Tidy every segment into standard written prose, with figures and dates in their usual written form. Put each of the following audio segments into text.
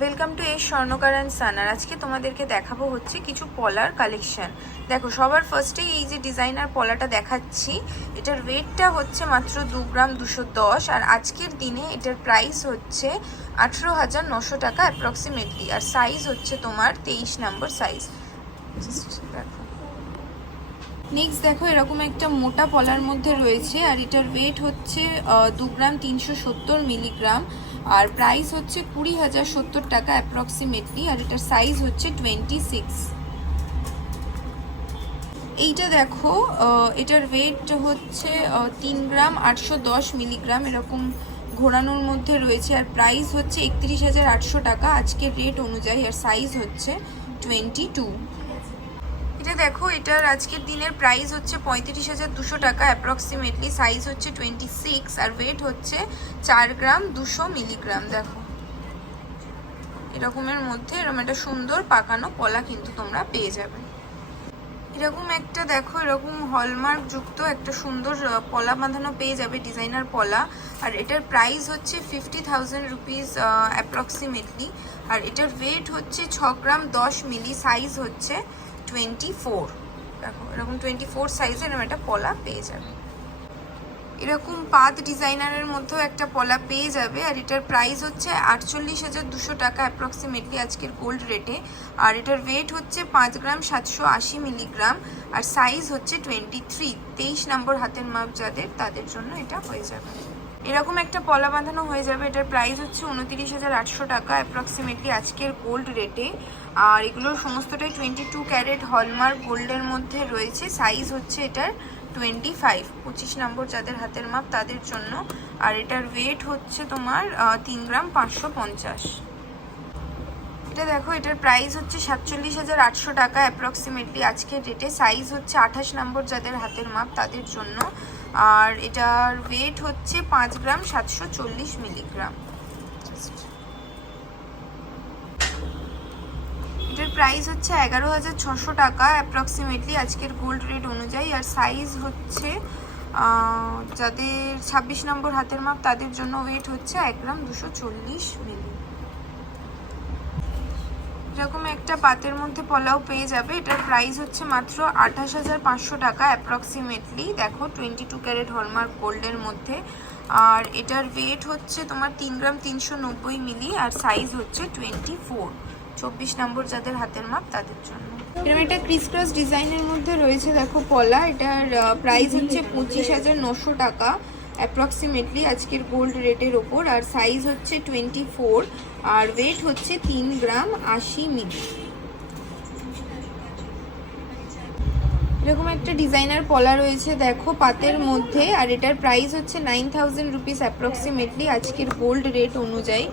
Welcome to এই স্বর্ণকার and সান। আর আজকে তোমাদেরকে দেখাবো হচ্ছে কিছু পলার কালেকশন। দেখো, সবার ফার্স্টেই এই যে ডিজাইনার পলাটা দেখাচ্ছি, এটার ওয়েটটা হচ্ছে মাত্র 2 গ্রাম 210, আর আজকের দিনে এটার প্রাইস হচ্ছে 18,900 টাকা অ্যাপ্রক্সিমেটলি। আর সাইজ হচ্ছে তোমার 23 নম্বর সাইজ। দেখো, নেক্সট দেখো, এরকম একটা মোটা পলার মধ্যে রয়েছে, আর এটার ওয়েট হচ্ছে 2 গ্রাম 370 মিলিগ্রাম, আর প্রাইস হচ্ছে 20,070 টাকা অ্যাপ্রক্সিমেটলি। আর এটার সাইজ হচ্ছে 26। এইটা দেখো, এটার ওয়েট হচ্ছে 3 গ্রাম 810 মিলিগ্রাম, এরকম ঘোরানোর মধ্যে রয়েছে, আর প্রাইস হচ্ছে 31,800 টাকা আজকের রেট অনুযায়ী, আর সাইজ হচ্ছে 22। এটা দেখো, এটার আজকের দিনের প্রাইস হচ্ছে 35,200 টাকা অ্যাপ্রক্সিমেটলি, সাইজ হচ্ছে 26, আর ওয়েট হচ্ছে 4 গ্রাম 200 মিলিগ্রাম। দেখো, এরকমের মধ্যে এরকম একটা সুন্দর পাকানো পলা কিন্তু তোমরা পেয়ে যাবে। এরকম একটা দেখো, এরকম হলমার্ক যুক্ত একটা সুন্দর পলা বাঁধানো পেয়ে যাবে, ডিজাইনার পলা। আর এটার প্রাইস হচ্ছে 50,000 রুপিস অ্যাপ্রক্সিমেটলি, আর এটার ওয়েট হচ্ছে 6 গ্রাম 10 মিলি, সাইজ হচ্ছে 24। দেখো, এরকম 24 সাইজের এরকম একটা পলা পেয়ে যাবে। এরকম পাত ডিজাইনারের মধ্যেও একটা পলা পেয়ে যাবে, আর এটার প্রাইস হচ্ছে 48,200 টাকা অ্যাপ্রক্সিমেটলি আজকের গোল্ড রেটে। আর এটার ওয়েট হচ্ছে 5 গ্রাম 780 মিলিগ্রাম, আর সাইজ হচ্ছে 23। 23 নম্বর হাতের মাপ যাদের, তাদের জন্য এটা হয়ে যাবে। এরকম একটা পলা বাঁধানো হয়ে যাবে, এটার প্রাইস হচ্ছে 29,800 টাকা অ্যাপ্রক্সিমেটলি আজকের গোল্ড রেটে। আর এগুলোর সমস্তটাই 22 ক্যারেট হলমার্ক গোল্ডের মধ্যে রয়েছে, সাইজ হচ্ছে এটার 25। 25 নম্বর যাদের হাতের মাপ তাদের জন্য। আর এটার ওয়েট হচ্ছে তোমার 3 গ্রাম 550। এটা দেখো, এটার প্রাইস হচ্ছে 47,800 টাকা অ্যাপ্রক্সিমেটলি আজকের ডেটে, সাইজ হচ্ছে 28 নম্বর যাদের হাতের মাপ তাদের জন্য। আর এটার ওয়েট হচ্ছে 5 গ্রাম 740 মিলিগ্রাম। এটার প্রাইস হচ্ছে 11,600 টাকা অ্যাপ্রক্সিমেটলি আজকের গোল্ড রেট অনুযায়ী, আর সাইজ হচ্ছে যাদের 26 নম্বর হাতের মাপ তাদের জন্য ওয়েট হচ্ছে 1 গ্রাম 240 মিলি। এরকম একটা পাতের মধ্যে পলাও পেয়ে যাবে, এটার প্রাইস হচ্ছে মাত্র 28,500 টাকা অ্যাপ্রক্সিমেটলি। দেখো, 22 ক্যারেট হলমার্ক গোল্ডের মধ্যে, আর এটার ওয়েট হচ্ছে তোমার 3 গ্রাম 390 মিলি, আর সাইজ হচ্ছে 24। 24 নম্বর যাদের হাতের মাপ তাদের জন্য। এরকম একটা ক্রিসক্রস ডিজাইনের মধ্যে রয়েছে দেখো পলা, এটার প্রাইস হচ্ছে 25,900 টাকা অ্যাপ্রক্সিমেটলি আজকের গোল্ড রেটের ওপর, আর সাইজ হচ্ছে 24, আর ওয়েট হচ্ছে 3 গ্রাম 80 মিলি। এরকম একটা ডিজাইনার পলা রয়েছে দেখো পাতের মধ্যে, আর এটার প্রাইস হচ্ছে 9,000 রুপিস অ্যাপ্রক্সিমেটলি আজকের গোল্ড রেট অনুযায়ী।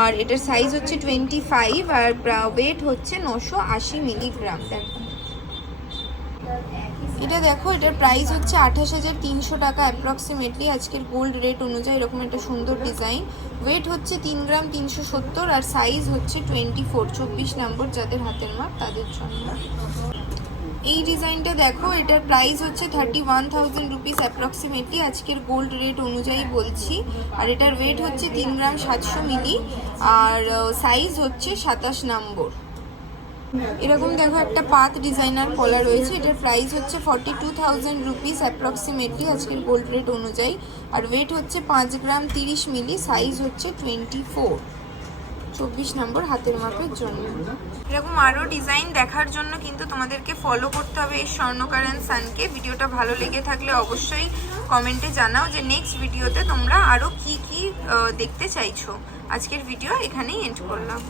আর এটার সাইজ হচ্ছে 25, আর ওয়েট হচ্ছে 980 মিলিগ্রাম। দেখো, এটা দেখো, এটার প্রাইস হচ্ছে 28,300 টাকা অ্যাপ্রক্সিমেটলি আজকের গোল্ড রেট অনুযায়ী। এরকম একটা সুন্দর ডিজাইন, ওয়েট হচ্ছে 3 গ্রাম 370, আর সাইজ হচ্ছে 24। 24 নম্বর যাদের হাতের মাপ তাদের জন্য। এই ডিজাইনটা দেখো, এটার প্রাইস হচ্ছে 31,000 রুপিস অ্যাপ্রক্সিমেটলি আজকের গোল্ড রেট অনুযায়ী বলছি, আর এটার ওয়েট হচ্ছে 3 গ্রাম 700 মিলি, আর সাইজ হচ্ছে 27 নম্বর। এরকম দেখো একটা পাত ডিজাইনার পলা রয়েছে, এটার প্রাইস হচ্ছে 42,000 রুপিস অ্যাপ্রক্সিমেটলি আজকের গোল্ড রেট অনুযায়ী, আর ওয়েট হচ্ছে 5 গ্রাম 30 মিলি, সাইজ হচ্ছে 24। 24 নম্বর হাতের মাপের জন্য। এরকম আরও ডিজাইন দেখার জন্য কিন্তু তোমাদেরকে ফলো করতে হবে এই স্বর্ণকার অ্যান্ড সানকে। ভিডিওটা ভালো লেগে থাকলে অবশ্যই কমেন্টে জানাও যে নেক্সট ভিডিওতে তোমরা আরও কি দেখতে চাইছো। আজকের ভিডিও এখানেই এন্ড করলাম।